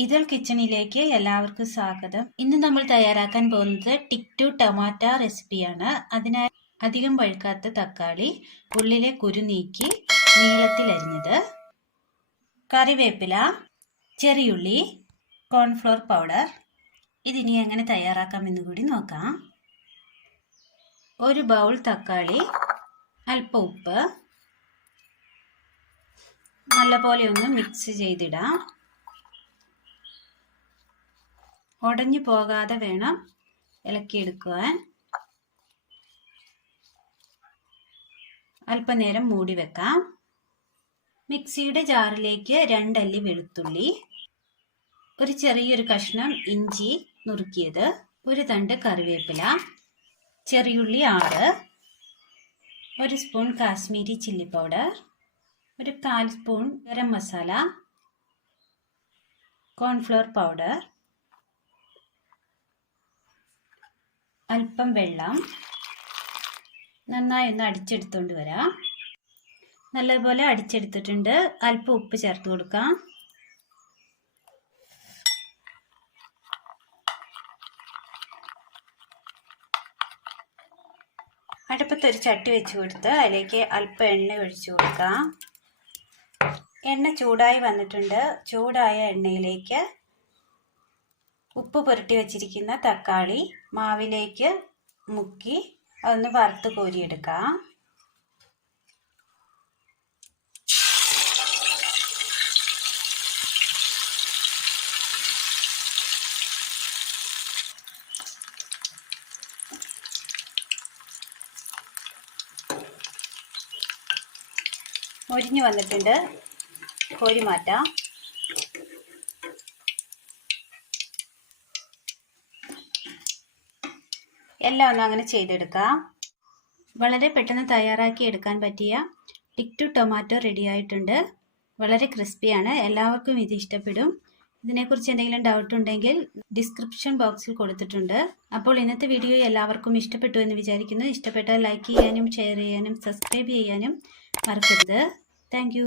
ഇതൾ കിച്ചണിലേക്ക് എല്ലാവർക്കും സ്വാഗതം. ഇന്ന് നമ്മൾ തയ്യാറാക്കാൻ പോകുന്നത് ടിക് ടു ടൊമാറ്റ റെസിപ്പിയാണ് അതിനായി അധികം പഴുക്കാത്ത തക്കാളി ഉള്ളിലെ കുരു നീക്കി നീളത്തിൽ അരിഞ്ഞത് കറിവേപ്പില ചെറിയുള്ളി കോൺഫ്ലോർ പൗഡർ ഇതിനി എങ്ങനെ തയ്യാറാക്കാമെന്ന് കൂടി നോക്കാം. ഒരു ബൗൾ തക്കാളി അല്പ ഉപ്പ്. നല്ലപോലെ ഒന്ന് മിക്സ് ചെയ്തിടാം. ഉടഞ്ഞു പോകാതെ വേണം ഇളക്കിയെടുക്കുവാൻ. അല്പനേരം മൂടി വെക്കാം. മിക്സിയുടെ ജാറിലേക്ക് രണ്ടല്ലി വെളുത്തുള്ളി ഒരു ചെറിയൊരു കഷ്ണം ഇഞ്ചി നുറുക്കിയത് ഒരു തണ്ട് കറിവേപ്പില ചെറിയുള്ളി ആറ് ഒരു സ്പൂൺ കാശ്മീരി ചില്ലി പൗഡർ ഒരു കാൽ spoon garam masala cornflour powder അല്പം വെള്ളം നന്നായി ഒന്ന് അടിച്ചെടുത്തുകൊണ്ട് വരാം. നല്ലപോലെ അടിച്ചെടുത്തിട്ടുണ്ട്. അല്പം ഉപ്പ് ചേർത്ത് കൊടുക്കാം. അടുപ്പത്തൊരു ചട്ടി വെച്ച് കൊടുത്ത് അതിലേക്ക് അല്പം എണ്ണ ഒഴിച്ചു കൊടുക്കാം. എണ്ണ ചൂടായി വന്നിട്ടുണ്ട്. ചൂടായ എണ്ണയിലേക്ക് ഉപ്പ് പുരട്ടി വെച്ചിരിക്കുന്ന തക്കാളി മാവിലേക്ക് മുക്കി അതൊന്ന് വറുത്ത് കോരിയെടുക്കാം. മുരിഞ്ഞു വന്നിട്ടുണ്ട്. കോരി മാറ്റാം എല്ലാം ഒന്നും അങ്ങനെ ചെയ്തെടുക്കാം. വളരെ പെട്ടെന്ന് തയ്യാറാക്കി എടുക്കാൻ പറ്റിയ ടിക് ടു ടൊമാറ്റോ റെഡി ആയിട്ടുണ്ട്. വളരെ ക്രിസ്പിയാണ് എല്ലാവർക്കും ഇത് ഇഷ്ടപ്പെടും. ഇതിനെക്കുറിച്ച് എന്തെങ്കിലും ഡൗട്ട് ഉണ്ടെങ്കിൽ ഡിസ്ക്രിപ്ഷൻ ബോക്സിൽ കൊടുത്തിട്ടുണ്ട്. അപ്പോൾ ഇന്നത്തെ വീഡിയോ എല്ലാവർക്കും ഇഷ്ടപ്പെട്ടു എന്ന് വിചാരിക്കുന്നു. ഇഷ്ടപ്പെട്ടാൽ ലൈക്ക് ചെയ്യാനും ഷെയർ ചെയ്യാനും സബ്സ്ക്രൈബ് ചെയ്യാനും മറക്കരുത്. താങ്ക്